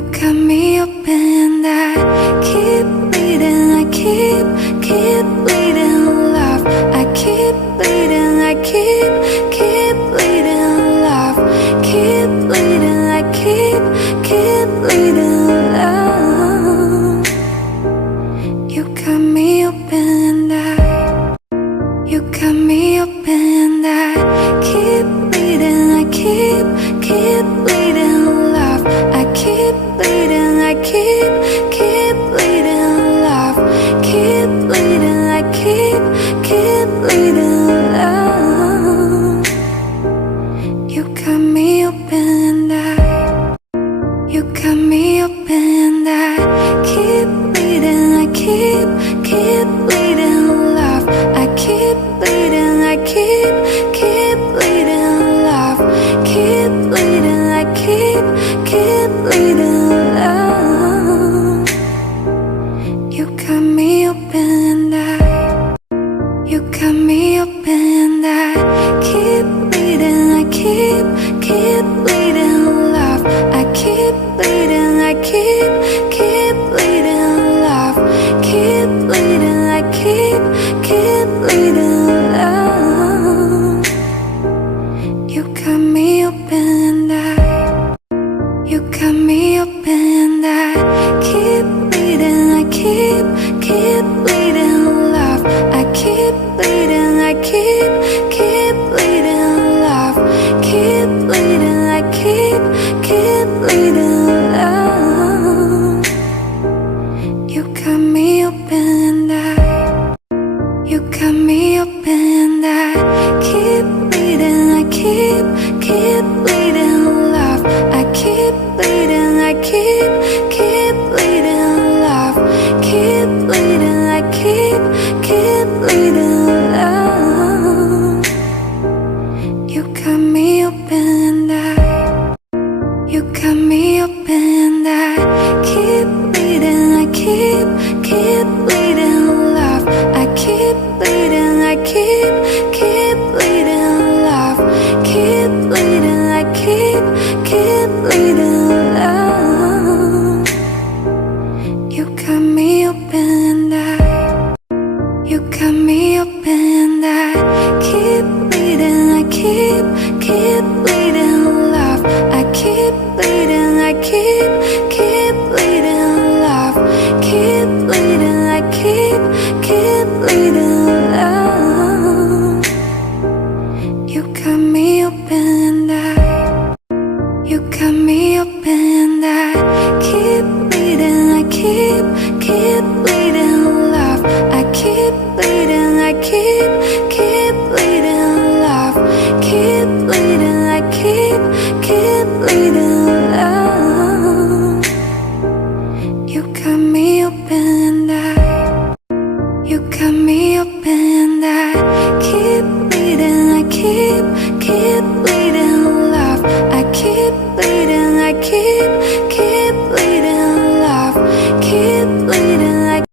You cut me open and I keep bleeding, I keep bleeding love. I keep bleeding, I keep bleeding love. Keep bleeding, I keep bleeding love. You cut me open and you cut me open and I keep bleeding, I keep bleeding love. I keep bleeding, I keep bleeding love. Keep bleeding, I keep bleeding love. You cut me open and you cut me open and I keep bleeding, I keep bleeding love. I keep bleeding, I keep bleeding love. Keep bleeding, I keep bleeding love. You cut me open and you cut me open and I keep bleeding, I keep bleeding love. I keep bleeding, I keep bleeding love. Keep bleeding, I keep bleeding love. You cut me open and you cut me open and I keep bleeding, I keep bleeding love. I keep bleeding, I keep bleeding love. Keep bleeding, I keep bleeding love. You cut me open and you cut me open and I keep bleeding, I keep bleeding love. I keep bleeding, I keep bleeding love. Keep bleeding, I keep bleeding love. You cut me open and you cut me open and I keep bleeding, I keep bleeding love. I keep bleeding, I keep bleeding love. Keep bleeding, I keep bleeding love. You cut me open and you cut me open and I keep bleeding, I keep bleeding love. I keep bleeding, I keep bleeding love. Keep bleeding, I keep bleeding love. You cut me open and you cut me open and I keep bleeding, I keep bleeding love. I keep bleeding, I keep bleeding love. Keep bleeding, I keep bleeding love. You cut me open and you cut me open and I keep bleeding, I keep bleeding.